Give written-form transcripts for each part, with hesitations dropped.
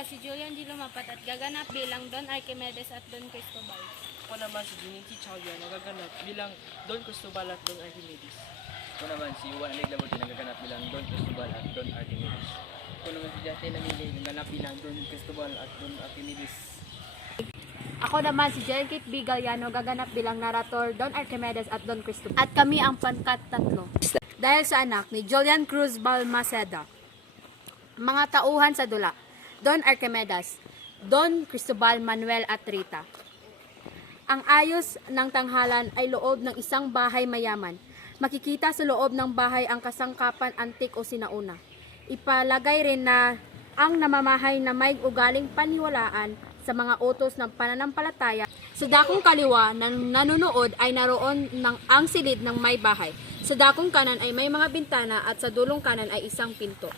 pala si Julian G. Lumapat at gaganap bilang Don Archimedes at Don Cristobal. Ako naman si Junichi Chowya nagaganap bilang Don Cristobal at Don Archimedes. Ako naman si Juan Alec Laborte nagaganap bilang Don Cristobal at Don Archimedes. Ako naman si Justin Namili nagaganap bilang Don Cristobal at Don Archimedes. Ako naman si Jelkit B. Galliano, gaganap bilang narrator, Don Archimedes at Don Cristobal. At kami ang pangkat tatlo. Dahil sa anak ni Julian Cruz Balmaceda. Mga tauhan sa dula, Don Archimedes, Don Cristobal Manuel at Rita. Ang ayos ng tanghalan ay loob ng isang bahay mayaman. Makikita sa loob ng bahay ang kasangkapan antik o sinauna. Ipalagay rin na ang namamahay na may ugaling paniwalaan sa mga utos ng pananampalataya. Sa dakong kaliwa ng nanonood ay naroon ang silid ng may bahay. Sa dakong kanan ay may mga bintana at sa dulong kanan ay isang pinto.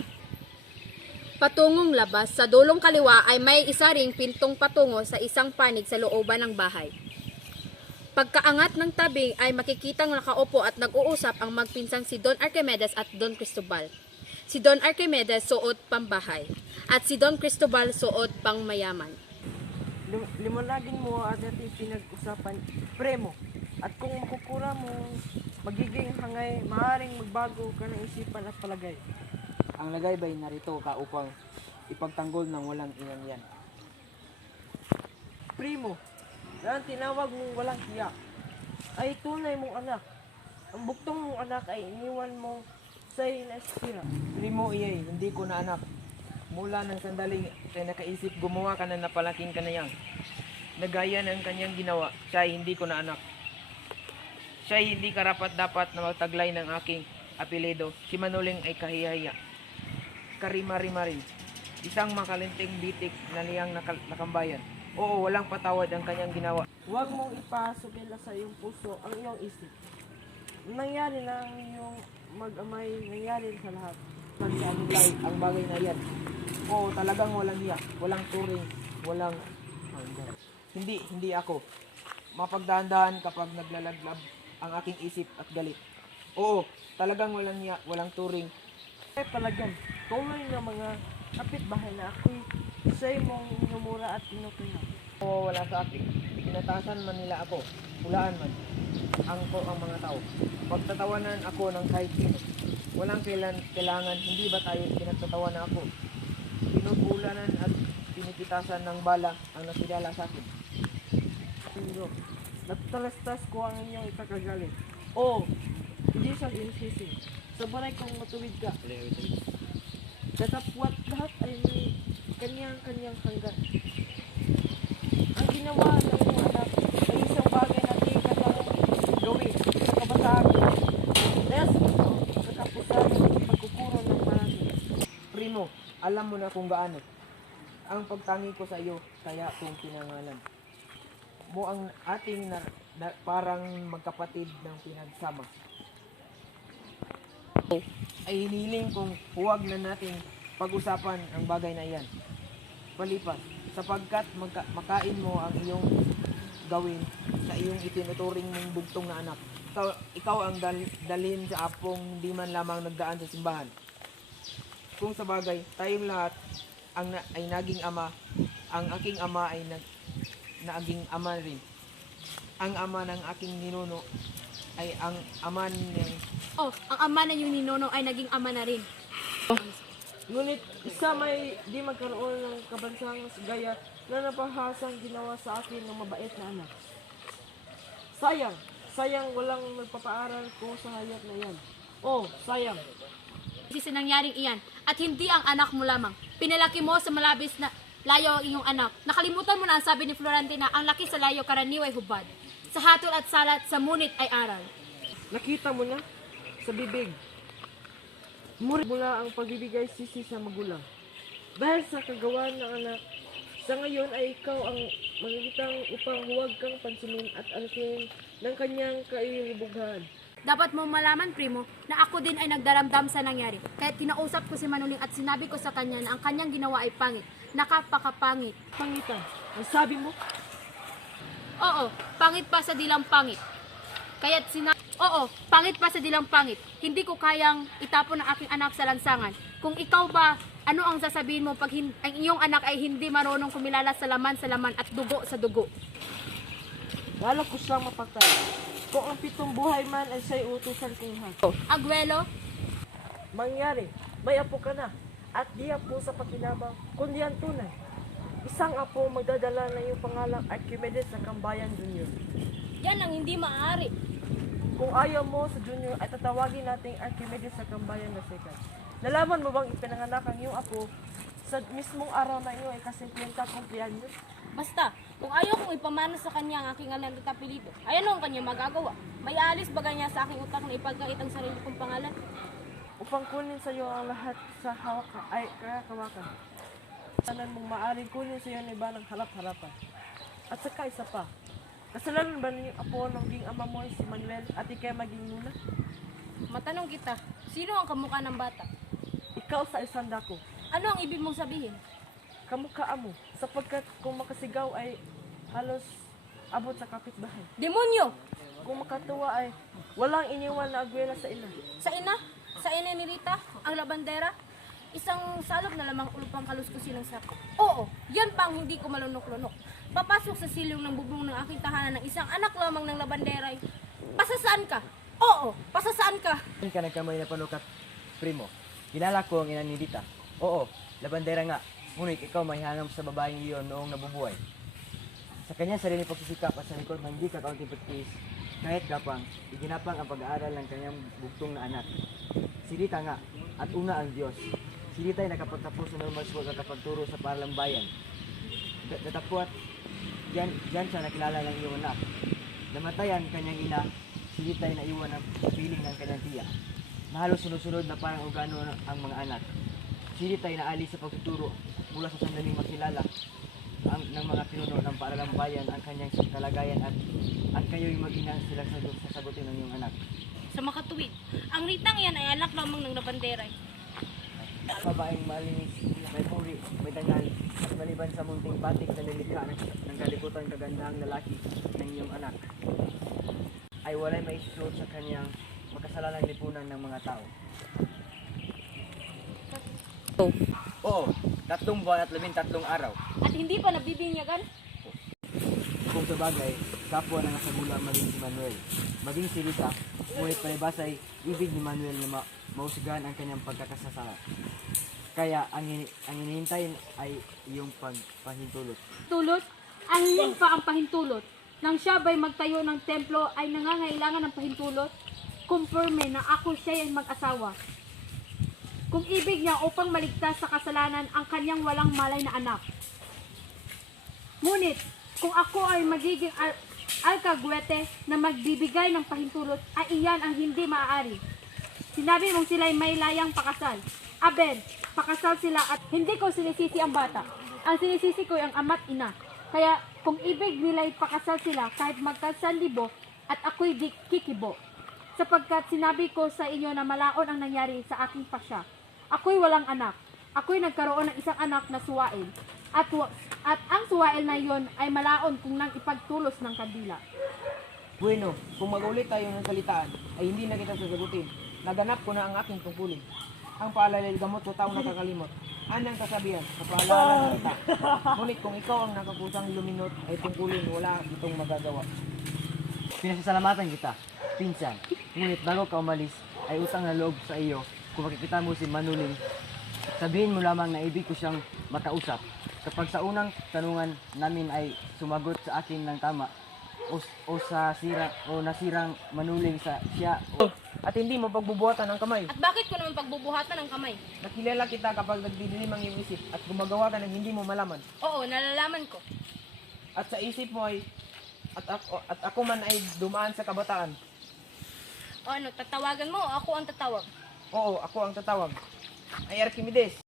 Patungong labas, sa dulong kaliwa ay may isa ring pintong patungo sa isang panig sa looban ng bahay. Pagkaangat ng tabing ay makikitang nakaupo at nag-uusap ang magpinsang si Don Archimedes at Don Cristobal. Si Don Archimedes suot pambahay at si Don Cristobal suot pang mayaman. Limonagin mo at ating pinag-usapan, premo. At kung makukura mo, magiging hangay, maaaring magbago ka ng isipan at palagay. Ang lagay ba'y narito ka upang ipagtanggol ng walang inangyan? Primo, na ang tinawag mong walang hiya ay tunay mong anak. Ang buktong mong anak ay iniwan mo sa inaspira. Primo iyay, hindi ko na anak. Mula ng sandaling ay nakaisip gumawa ka na napalaking kanayang. Nagaya ng kanyang ginawa, siya ay hindi ko na anak. Siya ay hindi karapat-dapat na magtaglay ng aking apelido. Si Manuling ay kahihiya. Karima-rima rin. Isang makalinting bitik na liyang nakambayan. Oo, walang patawad ang kanyang ginawa. Huwag mong ipasubila sa iyong puso ang iyong isip. Nangyari na ang iyong mag-amay, nangyari sa lahat. Nangyari ang bagay na yan. Oo, talagang walang hiya, walang turing, walang hanggan. Hindi ako. Mapagdahan-dahan kapag naglalaglab ang aking isip at galit. Oo, talagang walang hiya, walang turing. Ay palagyan, tunay ng mga kapitbahay na ako'y sa'y mong inumura at inukuya. Oo, wala sa akin. Pinatasan man nila ako, hulaan man. Ang mga tao. Pagtatawanan ako ng kahit sino. Walang kailangan, hindi ba tayo pinagtatawanan ako? Pinupulanan at pinikitasan ng bala ang nakilala sa akin. Pero, natalastas ko ang inyong ikakagalit. Oo, hindi sa ginisisi. Sa baray kong matuwid ka. Katapwat lahat ay may kanyang hanggan. Ang ginawa ng iyong anak ay isang bagay na di kanyang gawin sa kabataan. Dahil sa kapusan ng pagkukuro ng marami. Primo, alam mo na kung gaano. Ang pagtangi ko sa iyo, kaya kung pinangalan. Mo ang ating na parang magkapatid ng pinagsama. Ay hiniling kong huwag na natin pag-usapan ang bagay na iyan. Palipas, sapagkat makain mo ang iyong gawin sa iyong itinuturing mong bugtong na anak. Ikaw ang dalhin sa apong di man lamang nagdaan sa simbahan. Kung sa bagay, tayong lahat ay naging ama, ang aking ama ay naging ama rin. Ang ama ng aking ninuno ay ang ama ng Ang ama na yung ninuno ay naging ama na rin. Ngunit isa may di magkaroon ng kabansang gaya na napahasang ginawa sa akin ng mabait na anak. Sayang walang nagpapaaral ko sa hayop na yan. Oh, sayang. Kasi sa nangyaring iyan, at hindi ang anak mo lamang. Pinalaki mo sa malabis na layo ang iyong anak. Nakalimutan mo na ang sabi ni Florentina, ang laki sa layo karaniway hubad. Sa hatol at salat, sa munit ay aral. Nakita mo na sa bibig. Murid mula ang pagbibigay sisi sa magulang. Dahil sa kagawan ng anak, sa ngayon ay ikaw ang magigitang upang huwag kang pansinin at alkin ng kanyang kailibughan. Dapat mo malaman, Primo, na ako din ay nagdaramdam sa nangyari. Kaya't kinausap ko si Manuling at sinabi ko sa kanya na ang kanyang ginawa ay pangit. Nakapakapangit. Pangitan, ang sabi mo, Oo, pangit pa sa dilang pangit. Oo, pangit pa sa dilang pangit. Hindi ko kayang itapon ang aking anak sa lansangan. Kung ikaw ba Ano ang sasabihin mo pag ang iyong anak ay hindi marunong kumilala sa laman at dugo sa dugo? Lalo ko siyang mapagtay. Kung ang 7 buhay man ay siya'y utusan kong ha. Aguelo, Mangyari, may apo ka na. At di apo sa pakinabang, kundi ang tunay. Isang apo magdadala ng iyong pangalang Archimedes sa Cambayan Junior. yan ang hindi maaari. Kung ayaw mo sa Junior ay tatawagin nating Archimedes sa Cambayan na second. Nalaman mo bang ipinanganak ang iyong apo sa mismong araw na iyo ay kasimplenta kumpiyanyo? Basta, kung ayaw kong ipamana sa kanya ang aking alam at apelido, ay ano ang kanya magagawa? May alis ba niya sa aking utak na ipagkait ang sarili kong pangalan? Upang kunin sa iyo ang lahat sa hawak ay kakawakan. Kasalanan mong maaaring kunin sa iyo ng iba ng harap-harapan. At saka isa pa, kasalanan ba niyo apo ng ging ama mo si Manuel at ikay maging nuna? Matanong kita, sino ang kamukha ng bata? Ikaw sa isang dako, Ano ang ibig mong sabihin? kamukha mo, sapagkat kung makasigaw ay halos abot sa kapitbahay. Demonyo! Kung makatuwa ay walang iniwan na agwela sa ina. Sa ina? Sa ina ni Rita? Ang labandera? Isang salog na lamang ulupang kaluskusin ng sako. Oo, yan pa ang hindi ko malunok-lunok. Papasok sa silong ng bubong ng aking tahanan ng isang anak lamang ng labanderay. Pasasaan ka? Oo, pasasaan ka? Saan ka nagkamay na panukat, primo? Kilala ko ang ina ni Rita. Oo, labandera nga. Ngunit ikaw may hanam sa babaeng iyon noong nabubuhay. Sa kanya sarili pagsisikap at sa likod ng hindi kakaunting pagtiis, kahit gapang, iginapang ang pag-aaral ng kanyang bugtong na anak. Si Rita nga, at una ang Diyos. Si Rita ay nakapagtapos sa normal school at nakapagturo sa paralang bayan. Datapwat, diyan siya nakilala ng iyong anak. Namatay ang kanyang ina, si Rita ay naiwan ang piling ng kanyang tiya. Na halos sunod-sunod na parang organo ang mga anak. Si Rita ay naalis sa pagtuturo mula sa sandaling makilala ng mga pinuno ng paralang bayan ang kanyang kalagayan at kayo'y mag-ina silang sasagutin ng iyong anak. Sa makatuwid, ang Ritang yan ay anak lamang ng labanderay. Babaeng malinis, may puri, may dangal, at maliban sa munting batik na nilikha ng kalibutan kagandahang lalaki ng iyong anak, ay walay maisusunod sa kanyang makasalanang lipunan ng mga tao. Oo, 3 buwan at 13 araw. At hindi pa nabibinyagan? Kung sa bagay, kapwa na nga sa gula maging si Manuel. Maging si Rita, ngunit palibasa ay ibig ni Manuel na mausigahan ang kanyang pagkakasasala. Kaya ang hinihintay ay iyong pagpahintulot. Tulot, alin pa ang pahintulot? Nang siya ba'y magtayo ng templo ay nangangailangan ng pahintulot? Kumpirme na ako siya ay mag-asawa. Kung ibig niya upang maligtas sa kasalanan ang kanyang walang malay na anak. Ngunit, kung ako ay magiging alkagwete na magbibigay ng pahintulot, ay iyan ang hindi maaari. Sinabi mong sila'y may layang pakasal. Aben, pakasal sila at hindi ko sinisisi ang bata. Ang sinisisi ko ay ang ama't ina. Kaya kung ibig nila'y pakasal sila kahit magkasanlibo at ako'y di kikibo. Sapagkat sinabi ko sa inyo na malaon ang nangyari sa aking pasya. Ako'y walang anak. Ako'y nagkaroon ng isang anak na suwail. At ang suwail na iyon ay malaon kung nang ipagtulos ng kandila. Bueno, kung mag-ulit tayo ng salitaan, ay hindi na kita sasagutin. Naganap ko na ang aking tungkulin. Ang paalalay gamot ko taong nakakalimot. Anang kasabihan, sa paalala ng ita. Ngunit kung ikaw ang nakakusang luminot, ay tungkulin, wala itong magagawa. Pinasasalamatan kita, pinsan. Ngunit bago ka umalis, ay utang na loob sa iyo kung makikita mo si Manuling. Sabihin mo lamang na ibig ko siyang makausap. Kapag sa unang tanungan namin ay sumagot sa akin ng tama, o nasirang Manuling sa siya At hindi mo pagbubuhatan ng kamay. At bakit ko naman pagbubuhatan ng kamay? Nakilala kita kapag nagdidilim ang iyong isip at gumagawa ka ng hindi mo malaman. Oo, nalalaman ko. At sa isip mo ay, at ako man ay dumaan sa kabataan. O ano, tatawagan mo o ako ang tatawag? Oo, ako ang tatawag. Ay Archimedes,